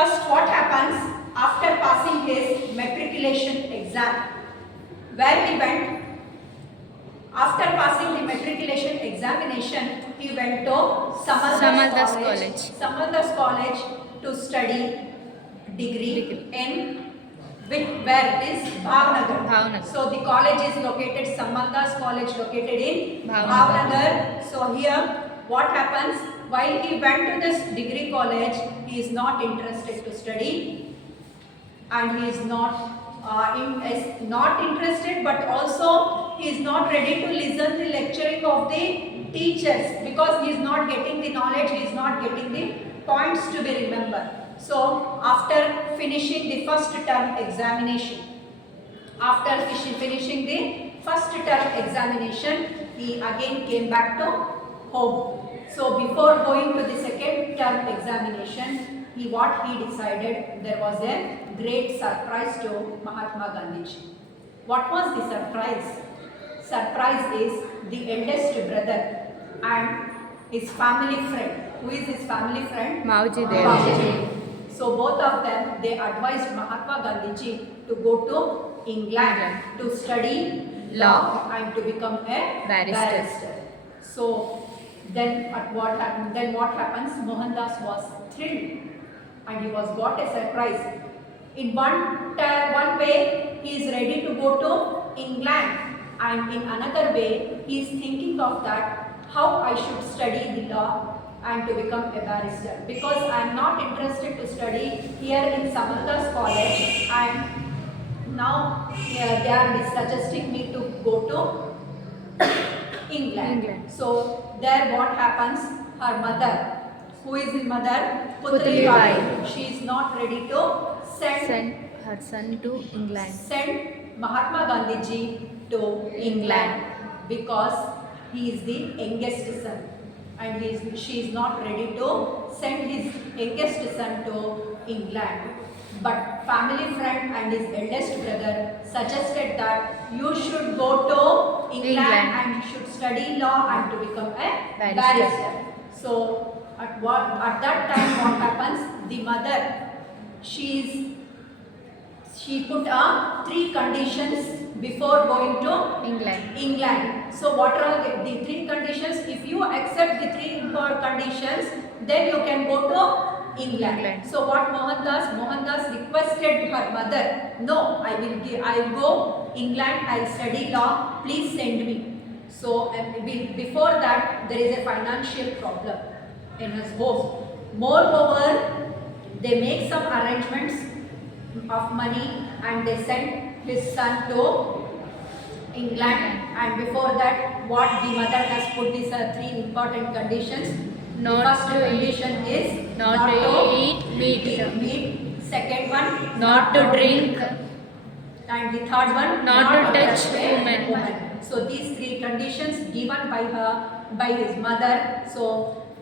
First, what happens after passing his matriculation exam? Where he went? After passing the matriculation examination, he went to Samaldas College. Samaldas College to study degree in where it is Bhavnagar. Bhavnagar. So the college is located, Samaldas College located in Bhavnagar. Bhavnagar. So here what happens? While he went to this degree college, he is not interested to study and he is not not interested, but also he is not ready to listen the lecturing of the teachers because he is not getting the knowledge, he is not getting the points to be remembered. So after finishing the first term examination, he again came back to home. So before going to the second term examination, what he decided, there was a great surprise to Mahatma Gandhi. What was the surprise? Surprise is the eldest brother and his family friend. Who is his family friend? Mauji Dev. Mauji. So both of them, they advised Mahatma Gandhi to go to England to study law and to become a barrister. So then what happened? Then what happens? Mohandas was thrilled and he was got a surprise. In one way, he is ready to go to England, and in another way, he is thinking of that how I should study the law and to become a barrister, because I am not interested to study here in Samaldas College, and now they are suggesting me to go to England. So there what happens? Her mother, who is his mother? Putli Bai. She is not ready to send her son to England. Send Mahatma Gandhi ji to England because he is the youngest son, and she is not ready to send his youngest son to England. But family friend and his eldest brother suggested that you should go to England and you should study law and to become a barrister. So at that time what happens? The mother, she put 3 conditions before going to England. So what are the 3 conditions? If you accept the 3 conditions, then you can go to England. So what Mohandas requested her mother, no, I will go England, I will study law, please send me. So before that, there is a financial problem in his home. Moreover, they make some arrangements of money and they send his son to England, and before that what the mother has put these 3 important conditions. First condition is not to eat meat. Second one, Not to drink. And the third one, Not to touch a woman. So these 3 conditions given by his mother. So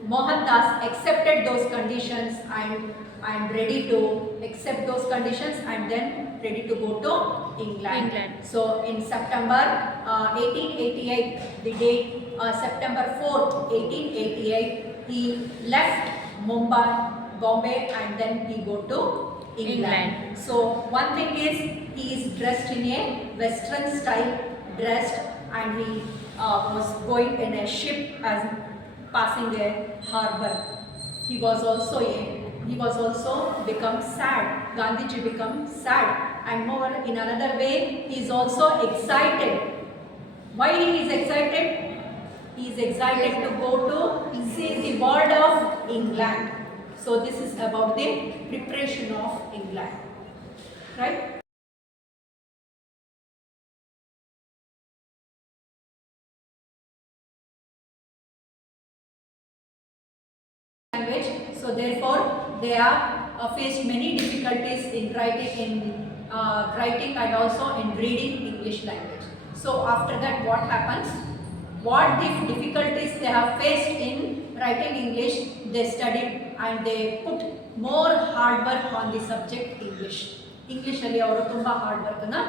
Mohandas accepted those conditions and ready to accept those conditions and then ready to go to England. So in September 1888, the date September 4th, 1888, he left Mumbai, Bombay, and then he go to England. So one thing is he is dressed in a Western style dressed, and he was going in a ship as passing a harbor. He was also become sad. Gandhiji become sad, and more in another way he is also excited. Why he is excited? He is excited to go to see the world of England. So this is about the preparation of England, right? Language. So therefore they are faced many difficulties in writing and also in reading English language. So after that what happens? What the difficulties they have faced in writing English, they studied and they put more hard work on the subject English. English ಅಲ್ಲಿ ಅವರು ತುಂಬಾ hard work ಅನ್ನು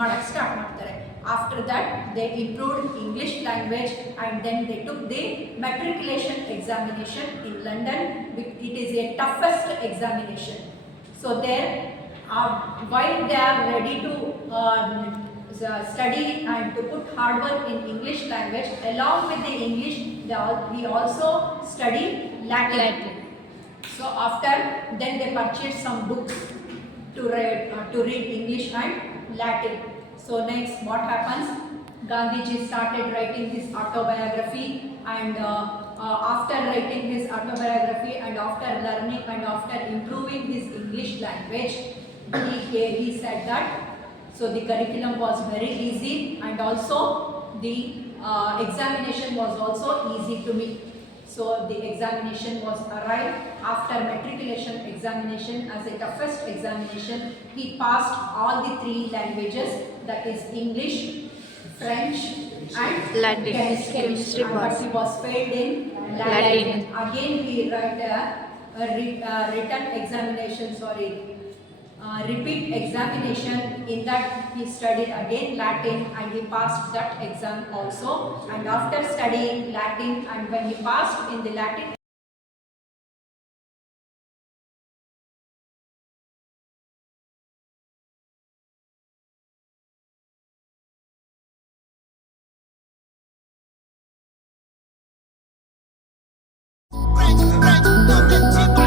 ಮಾಡಕ್ಕೆ start ಮಾಡ್ತಾರೆ. After that they improved English language and then they took the matriculation examination in London. It is a toughest examination. So there, while they are ready to study and to put hard work in English language, along with the English, we also study Latin. Latin. So after then they purchased some books to read English and Latin. So next what happens? Gandhiji started writing his autobiography, and after writing his autobiography and after learning and after improving his English language, he said that so the curriculum was very easy, and also the examination was also easy to me. So the examination was arrived after matriculation examination as a toughest examination. He passed all the three languages, that is English, French and Latin. chemistry. But he was failed in Latin. Again he write written examination, repeat examination. In that he studied again Latin and he passed that exam also. And after studying Latin and when he passed in the Latin Don't get too